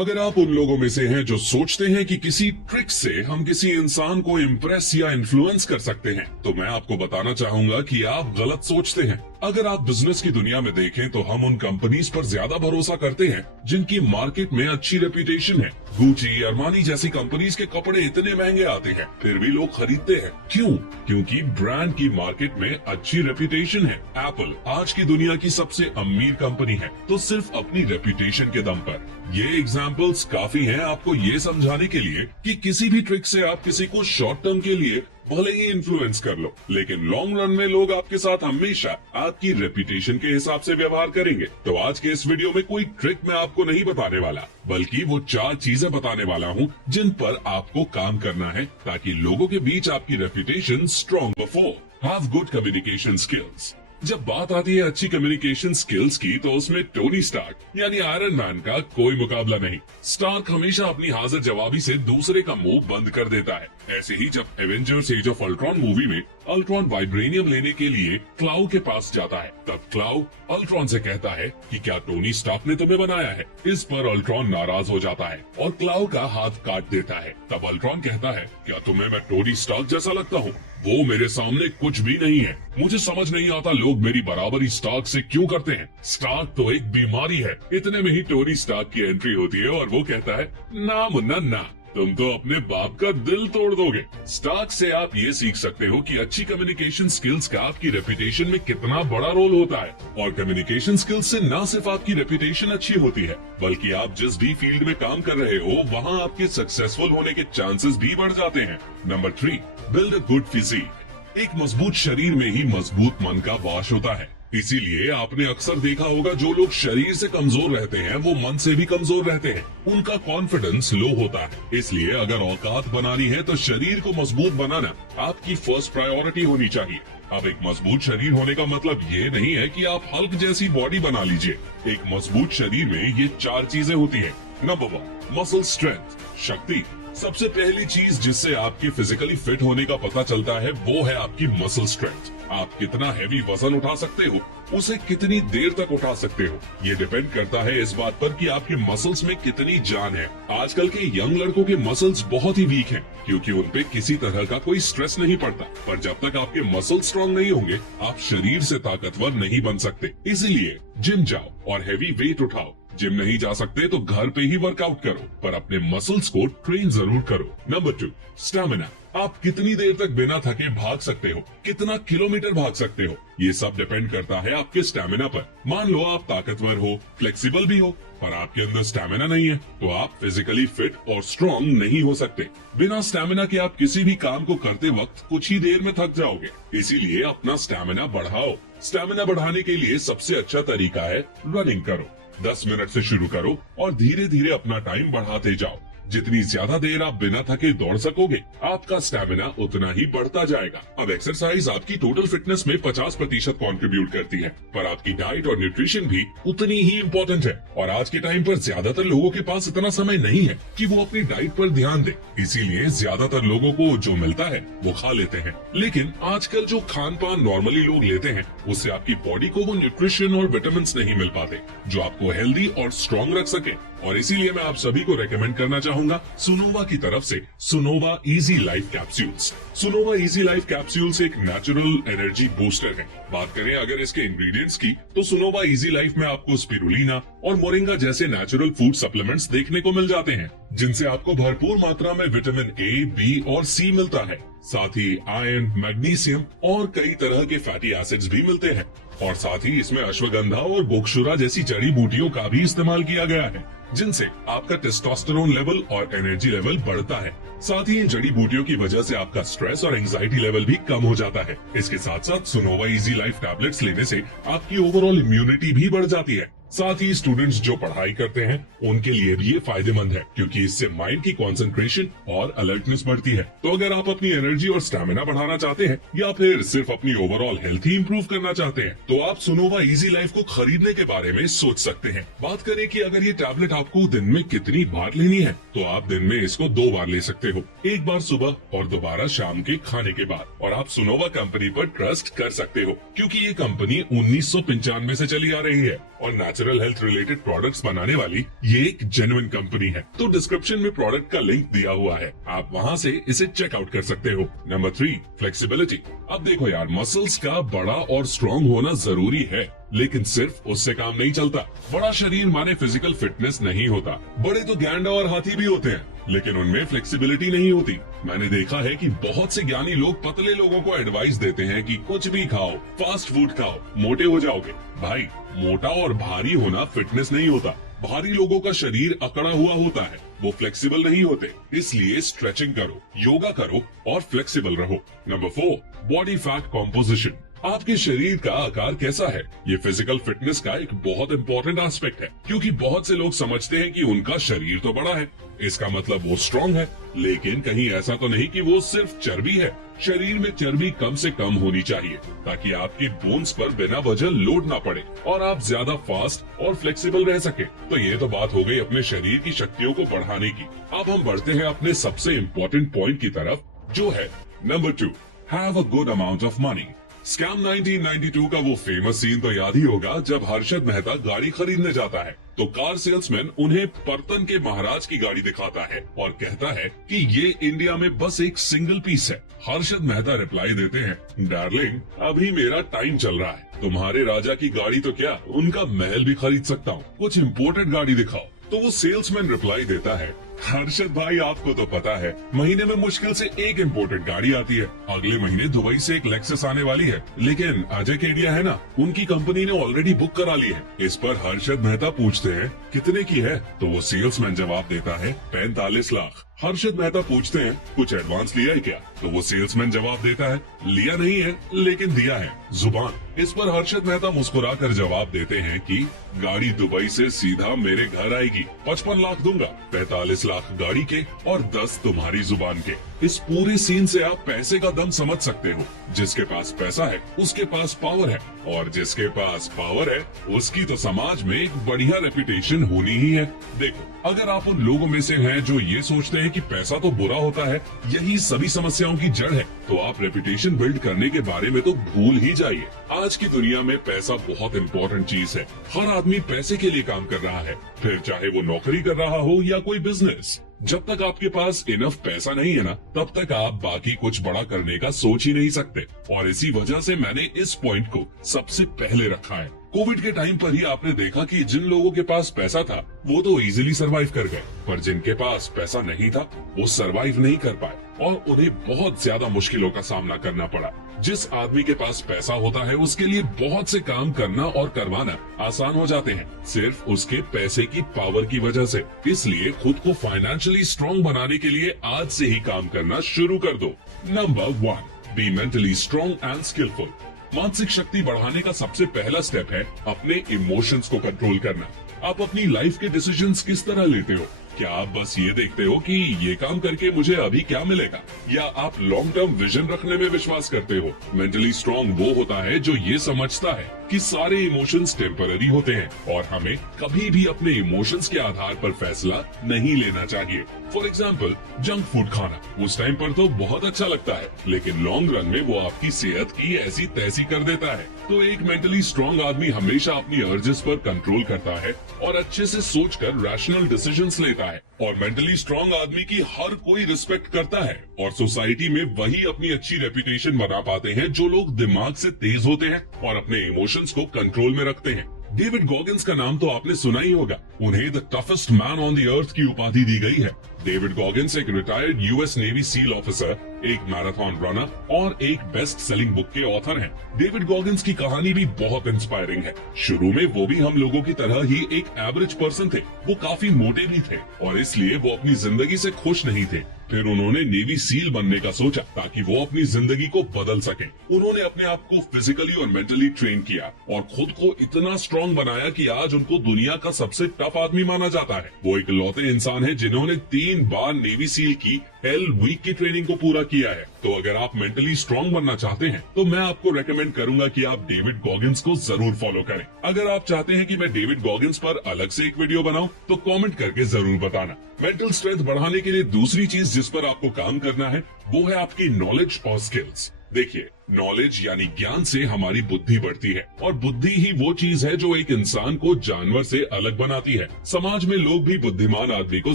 अगर आप उन लोगों में से हैं जो सोचते हैं कि किसी ट्रिक से हम किसी इंसान को इम्प्रेस या इन्फ्लुएंस कर सकते हैं, तो मैं आपको बताना चाहूंगा कि आप गलत सोचते हैं। अगर आप बिजनेस की दुनिया में देखें तो हम उन कंपनीज पर ज्यादा भरोसा करते हैं जिनकी मार्केट में अच्छी रेपुटेशन है। गुची, अरमानी जैसी कंपनीज के कपड़े इतने महंगे आते हैं, फिर भी लोग खरीदते हैं। क्यों? क्योंकि ब्रांड की मार्केट में अच्छी रेपुटेशन है। एप्पल आज की दुनिया की सबसे अमीर कंपनी है, तो सिर्फ अपनी रेपुटेशन के दम पर। ये एग्जाम्पल्स काफी हैं आपको ये समझाने के लिए कि किसी भी ट्रिक से आप किसी को शॉर्ट टर्म के लिए भले ही इन्फ्लुएंस कर लो, लेकिन लॉन्ग रन में लोग आपके साथ हमेशा आपकी रेपुटेशन के हिसाब से व्यवहार करेंगे। तो आज के इस वीडियो में कोई ट्रिक मैं आपको नहीं बताने वाला, बल्कि वो 4 चीजें बताने वाला हूँ जिन पर आपको काम करना है ताकि लोगों के बीच आपकी reputation strong before. Have good communication skills. जब बात आती है अच्छी कम्युनिकेशन स्किल्स की, तो उसमें टोनी स्टार्क यानी आयरन मैन का कोई मुकाबला नहीं। स्टार्क हमेशा अपनी हाजिर जवाबी से दूसरे का मुंह बंद कर देता है। ऐसे ही जब Avengers age of Ultron movie में अल्ट्रॉन वाइब्रेनियम लेने के लिए क्लाउ के पास जाता है, तब क्लाउ अल्ट्रॉन से कहता है कि क्या टोनी स्टार्क ने तुम्हें बनाया है। इस पर अल्ट्रॉन नाराज हो जाता है और क्लाउ का हाथ काट देता है। तब अल्ट्रॉन कहता है, क्या तुम्हें मैं टोनी स्टार्क जैसा लगता हूँ? वो मेरे सामने कुछ भी नहीं है। मुझे समझ नहीं आता लोग मेरी बराबरी स्टार्क से क्यों करते हैं। स्टार्क तो एक बीमारी है। इतने में ही टोनी स्टार्क की एंट्री होती है और वो कहता है, ना मुन्ना ना, तुम तो अपने बाप का दिल तोड़ दोगे। स्टार्क से आप ये सीख सकते हो कि अच्छी कम्युनिकेशन स्किल्स का आपकी रेपुटेशन में कितना बड़ा रोल होता है। और कम्युनिकेशन स्किल्स से न सिर्फ आपकी रेपुटेशन अच्छी होती है, बल्कि आप जिस भी फील्ड में काम कर रहे हो वहाँ आपके सक्सेसफुल होने के चांसेस भी बढ़ जाते हैं। Number 3, build a good physique. एक मजबूत शरीर में ही मजबूत मन का वास होता है। इसीलिए आपने अक्सर देखा होगा जो लोग शरीर से कमजोर रहते हैं वो मन से भी कमजोर रहते हैं। उनका कॉन्फिडेंस लो होता है। इसलिए अगर औकात बनानी है तो शरीर को मजबूत बनाना आपकी फर्स्ट प्रायोरिटी होनी चाहिए। अब एक मजबूत शरीर होने का मतलब ये नहीं है कि आप हल्क जैसी बॉडी बना लीजिए। एक मजबूत शरीर में ये 4 चीजें होती है। नंबर 1, मसल स्ट्रेंथ, शक्ति। सबसे पहली चीज जिससे आपके फिजिकली फिट होने का पता चलता है वो है आपकी मसल स्ट्रेंथ। आप कितना हैवी वजन उठा सकते हो, उसे कितनी देर तक उठा सकते हो, ये डिपेंड करता है इस बात पर कि आपके मसल्स में कितनी जान है। आजकल के यंग लड़कों के मसल्स बहुत ही वीक हैं, क्योंकि उन पे किसी तरह का कोई स्ट्रेस नहीं पड़ता। पर जब तक आपके मसल स्ट्रांग नहीं होंगे, आप शरीर से ताकतवर नहीं बन सकते। इसीलिए जिम जाओ और हैवी वेट उठाओ। जिम नहीं जा सकते तो घर पे ही वर्कआउट करो, पर अपने मसल्स को ट्रेन जरूर करो। Number 2, stamina. आप कितनी देर तक बिना थके भाग सकते हो, कितना किलोमीटर भाग सकते हो, ये सब डिपेंड करता है आपके स्टैमिना पर। मान लो आप ताकतवर हो, फ्लेक्सिबल भी हो, पर आपके अंदर स्टैमिना नहीं है, तो आप फिजिकली फिट और स्ट्रॉन्ग नहीं हो सकते। बिना स्टैमिना के आप किसी भी काम को करते वक्त कुछ ही देर में थक जाओगे। इसीलिए अपना स्टैमिना बढ़ाओ। स्टैमिना बढ़ाने के लिए सबसे अच्छा तरीका है रनिंग करो। 10 मिनट से शुरू करो और धीरे धीरे अपना टाइम बढ़ाते जाओ। जितनी ज्यादा देर आप बिना थके दौड़ सकोगे, आपका स्टैमिना उतना ही बढ़ता जाएगा। अब एक्सरसाइज आपकी टोटल फिटनेस में 50% कंट्रीब्यूट करती है, पर आपकी डाइट और न्यूट्रिशन भी उतनी ही इम्पोर्टेंट है। और आज के टाइम पर ज्यादातर लोगों के पास इतना समय नहीं है कि वो अपनी डाइट पर ध्यान दे। इसीलिए ज्यादातर लोगों को जो मिलता है वो खा लेते हैं। लेकिन आजकल जो खान पान नॉर्मली लोग लेते हैं, उससे आपकी बॉडी को वो न्यूट्रिशन और विटामिन नहीं मिल पाते जो आपको हेल्दी और स्ट्रॉन्ग रख सके। और इसीलिए मैं आप सभी को रेकमेंड करना चाहूंगा सुनोवा की तरफ से Sunova easy life capsules. Sunova easy life capsules एक नेचुरल एनर्जी बूस्टर है। बात करें अगर इसके इंग्रेडिएंट्स की, तो सुनोवा इजी लाइफ में आपको स्पिरुलिना और मोरिंगा जैसे नेचुरल फूड सप्लीमेंट्स देखने को मिल जाते हैं, जिनसे आपको भरपूर मात्रा में विटामिन ए, बी और सी मिलता है। साथ ही आयरन, मैग्नीशियम और कई तरह के फैटी एसिड्स भी मिलते हैं। और साथ ही इसमें अश्वगंधा और गोक्षुरा जैसी जड़ी बूटियों का भी इस्तेमाल किया गया है, जिनसे आपका टेस्टोस्टेरोन लेवल और एनर्जी लेवल बढ़ता है। साथ ही इन जड़ी बूटियों की वजह से आपका स्ट्रेस और एंजाइटी लेवल भी कम हो जाता है। इसके साथ साथ सुनोवा इजी लाइफ टैबलेट्स लेने से आपकी ओवरऑल इम्यूनिटी भी बढ़ जाती है। साथ ही स्टूडेंट्स जो पढ़ाई करते हैं उनके लिए भी ये फायदेमंद है, क्योंकि इससे माइंड की कंसंट्रेशन और अलर्टनेस बढ़ती है। तो अगर आप अपनी एनर्जी और स्टैमिना बढ़ाना चाहते हैं या फिर सिर्फ अपनी ओवरऑल हेल्थ ही इंप्रूव करना चाहते हैं, तो आप सुनोवा इजी लाइफ को खरीदने के बारे में सोच सकते हैं। बात करें कि अगर ये टैबलेट आपको दिन में कितनी बार लेनी है, तो आप दिन में इसको 2 बार ले सकते हो, एक बार सुबह और दोबारा शाम के खाने के बाद। और आप सुनोवा कंपनी पर ट्रस्ट कर सकते हो, क्योंकि ये कंपनी 1995 से चली आ रही है और नेचुरल हेल्थ रिलेटेड प्रोडक्ट्स बनाने वाली ये एक जेन्युइन कंपनी है। तो डिस्क्रिप्शन में प्रोडक्ट का लिंक दिया हुआ है, आप वहाँ से इसे चेकआउट कर सकते हो। Number 3, flexibility. अब देखो यार, मसल्स का बड़ा और स्ट्रॉन्ग होना जरूरी है, लेकिन सिर्फ उससे काम नहीं चलता। बड़ा शरीर माने फिजिकल फिटनेस नहीं होता। बड़े तो गैंडा और हाथी भी होते हैं, लेकिन उनमें फ्लेक्सिबिलिटी नहीं होती। मैंने देखा है कि बहुत से ज्ञानी लोग पतले लोगों को एडवाइस देते हैं कि कुछ भी खाओ, फास्ट फूड खाओ, मोटे हो जाओगे। भाई, मोटा और भारी होना फिटनेस नहीं होता। भारी लोगों का शरीर अकड़ा हुआ होता है, वो फ्लेक्सिबल नहीं होते। इसलिए स्ट्रेचिंग करो, योगा करो और फ्लेक्सिबल रहो। Number 4, body fat composition. आपके शरीर का आकार कैसा है, ये फिजिकल फिटनेस का एक बहुत इंपॉर्टेंट एस्पेक्ट है, क्योंकि बहुत से लोग समझते हैं कि उनका शरीर तो बड़ा है, इसका मतलब वो स्ट्रॉन्ग है। लेकिन कहीं ऐसा तो नहीं कि वो सिर्फ चर्बी है। शरीर में चर्बी कम से कम होनी चाहिए, ताकि आपके बोन्स पर बिना वजह लोड ना पड़े और आप ज्यादा फास्ट और फ्लेक्सिबल रह सके। तो ये तो बात हो गई अपने शरीर की शक्तियों को बढ़ाने की। अब हम बढ़ते हैं अपने सबसे इम्पोर्टेंट पॉइंट की तरफ, जो है number 2, have a good amount of money. Scam 1992 का वो फेमस सीन तो याद ही होगा, जब हर्षद मेहता गाड़ी खरीदने जाता है तो कार सेल्समैन उन्हें पर्तन के महाराज की गाड़ी दिखाता है और कहता है कि ये इंडिया में बस एक सिंगल पीस है। हर्षद मेहता रिप्लाई देते हैं, डार्लिंग, अभी मेरा टाइम चल रहा है। तुम्हारे राजा की गाड़ी तो क्या, उनका महल भी खरीद सकता हूँ, कुछ इम्पोर्टेड गाड़ी दिखाओ। तो वो सेल्समैन रिप्लाई देता है, हर्षद भाई, आपको तो पता है महीने में मुश्किल से एक इम्पोर्टेड गाड़ी आती है। अगले महीने दुबई से एक लेक्सस आने वाली है, लेकिन अजय केडिया है ना, उनकी कंपनी ने ऑलरेडी बुक करा ली है। इस पर हर्षद मेहता पूछते हैं, कितने की है? तो वो सेल्समैन जवाब देता है, 45 लाख। हर्षद मेहता पूछते हैं, कुछ एडवांस लिया है क्या? तो वो सेल्समैन जवाब देता है, लिया नहीं है, लेकिन दिया है, जुबान। इस पर हर्षद मेहता मुस्कुराकर जवाब देते हैं कि गाड़ी दुबई से सीधा मेरे घर आएगी, 55 लाख दूंगा, 45 लाख गाड़ी के और 10 तुम्हारी जुबान के। इस पूरे सीन से आप पैसे का दम समझ सकते हो। जिसके पास पैसा है उसके पास पावर है, और जिसके पास पावर है उसकी तो समाज में एक बढ़िया रेपुटेशन होनी ही है। देखो, अगर आप उन लोगों में से हैं जो ये सोचते हैं कि पैसा तो बुरा होता है, यही सभी समस्याओं की जड़ है, तो आप रेपुटेशन बिल्ड करने के बारे में तो भूल ही जाइए। आज की दुनिया में पैसा बहुत इम्पोर्टेंट चीज है। हर आदमी पैसे के लिए काम कर रहा है, फिर चाहे वो नौकरी कर रहा हो या कोई बिजनेस। जब तक आपके पास इनफ पैसा नहीं है ना, तब तक आप बाकी कुछ बड़ा करने का सोच ही नहीं सकते। और इसी वजह से मैंने इस पॉइंट को सबसे पहले रखा है। कोविड के टाइम पर ही आपने देखा कि जिन लोगों के पास पैसा था वो तो इजीली सरवाइव कर गए, पर जिनके पास पैसा नहीं था वो सरवाइव नहीं कर पाए और उन्हें बहुत ज्यादा मुश्किलों का सामना करना पड़ा। जिस आदमी के पास पैसा होता है उसके लिए बहुत से काम करना और करवाना आसान हो जाते हैं, सिर्फ उसके पैसे की पावर की वजह से। इसलिए खुद को फाइनेंशियली स्ट्रॉन्ग बनाने के लिए आज से ही काम करना शुरू कर दो। Number 1, be mentally strong and skillful. मानसिक शक्ति बढ़ाने का सबसे पहला स्टेप है अपने इमोशंस को कंट्रोल करना। आप अपनी लाइफ के डिसीजंस किस तरह लेते हो? क्या आप बस ये देखते हो कि ये काम करके मुझे अभी क्या मिलेगा, या आप लॉन्ग टर्म विजन रखने में विश्वास करते हो? मेंटली स्ट्रॉन्ग वो होता है जो ये समझता है कि सारे इमोशंस टेम्पररी होते हैं और हमें कभी भी अपने इमोशंस के आधार पर फैसला नहीं लेना चाहिए। फॉर एग्जाम्पल, जंक फूड खाना उस टाइम पर तो बहुत अच्छा लगता है, लेकिन लॉन्ग रन में वो आपकी सेहत की ऐसी तैसी कर देता है। तो एक मेंटली स्ट्रॉन्ग आदमी हमेशा अपनी अर्जेस पर कंट्रोल करता है और अच्छे से सोचकर रैशनल डिसीजंस लेता है। और मेंटली स्ट्रॉन्ग आदमी की हर कोई रिस्पेक्ट करता है, और सोसाइटी में वही अपनी अच्छी रेपुटेशन बना पाते हैं जो लोग दिमाग से तेज होते हैं और अपने इमोशंस को कंट्रोल में रखते हैं। डेविड गॉगिंस का नाम तो आपने सुना ही होगा। उन्हें the toughest man on the earth की उपाधि दी गई है। डेविड गॉगिंस एक retired US navy seal officer, एक मैराथन रनर और एक बेस्ट सेलिंग बुक के ऑथर हैं। डेविड गॉगिंस की कहानी भी बहुत इंस्पायरिंग है। शुरू में वो भी हम लोगों की तरह ही एक एवरेज पर्सन थे। वो काफी मोटे भी थे और इसलिए वो अपनी जिंदगी से खुश नहीं थे। फिर उन्होंने नेवी सील बनने का सोचा ताकि वो अपनी जिंदगी को बदल सके। उन्होंने अपने आप को फिजिकली और मेंटली ट्रेन किया और खुद को इतना स्ट्रॉन्ग बनाया कि आज उनको दुनिया का सबसे टफ आदमी माना जाता है। वो एक लौते इंसान है जिन्होंने 3 बार नेवी सील की हेल वीक की ट्रेनिंग को पूरा किया है। तो अगर आप मेंटली स्ट्रॉन्ग बनना चाहते हैं तो मैं आपको रेकमेंड करूंगा कि आप डेविड गॉगिंस को जरूर फॉलो करें। अगर आप चाहते हैं कि मैं डेविड गॉगिंस पर अलग से एक वीडियो बनाऊं तो कमेंट करके जरूर बताना। मेंटल स्ट्रेंथ बढ़ाने के लिए दूसरी चीज जिस पर आपको काम करना है वो है आपकी नॉलेज और स्किल्स। देखिए, नॉलेज यानी ज्ञान से हमारी बुद्धि बढ़ती है और बुद्धि ही वो चीज है जो एक इंसान को जानवर से अलग बनाती है। समाज में लोग भी बुद्धिमान आदमी को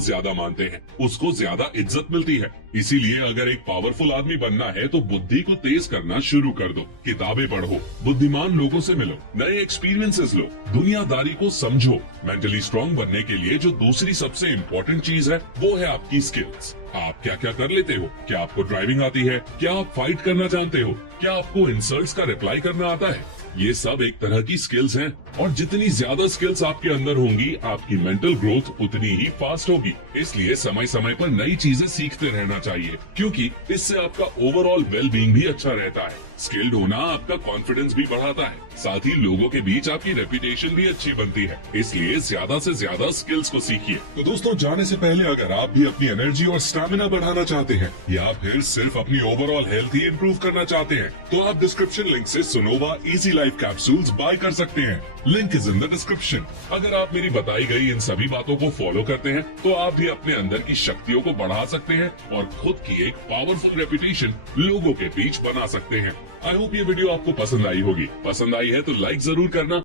ज्यादा मानते हैं, उसको ज्यादा इज्जत मिलती है। इसीलिए अगर एक पावरफुल आदमी बनना है तो बुद्धि को तेज करना शुरू कर दो, किताबें पढ़ो, बुद्धिमान लोगों से मिलो, नए एक्सपीरियंसेस लो, दुनियादारी को समझो। मेंटली स्ट्रांग बनने के लिए जो दूसरी सबसे इम्पोर्टेंट चीज है वो है आपकी स्किल्स। आप क्या क्या कर लेते हो? क्या आपको ड्राइविंग आती है? क्या आप फाइट करना जानते हो? क्या आपको इंसल्ट्स का रिप्लाई करना आता है? ये सब एक तरह की स्किल्स हैं और जितनी ज्यादा स्किल्स आपके अंदर होंगी आपकी मेंटल ग्रोथ उतनी ही फास्ट होगी। इसलिए समय समय पर नई चीजें सीखते रहना चाहिए क्योंकि इससे आपका ओवरऑल वेल बीइंग भी अच्छा रहता है। स्किल्ड होना आपका कॉन्फिडेंस भी बढ़ाता है, साथ ही लोगों के बीच आपकी रेपुटेशन भी अच्छी बनती है। इसलिए ज्यादा से ज्यादा स्किल्स को सीखिए। तो दोस्तों, जाने से पहले अगर आप भी अपनी एनर्जी और स्टैमिना बढ़ाना चाहते हैं या फिर सिर्फ अपनी ओवरऑल हेल्थ ही इंप्रूव करना चाहते हैं तो आप डिस्क्रिप्शन लिंक से सोनोवा इजी लाइफ कैप्सूल्स बाय कर सकते हैं। Link is in the description. अगर आप मेरी बताई गई इन सभी बातों को फॉलो करते हैं तो आप भी अपने अंदर की शक्तियों को बढ़ा सकते हैं और खुद की एक पावरफुल रेपुटेशन लोगों के बीच बना सकते हैं। आई होप ये वीडियो आपको पसंद आई होगी। पसंद आई है तो लाइक जरूर करना।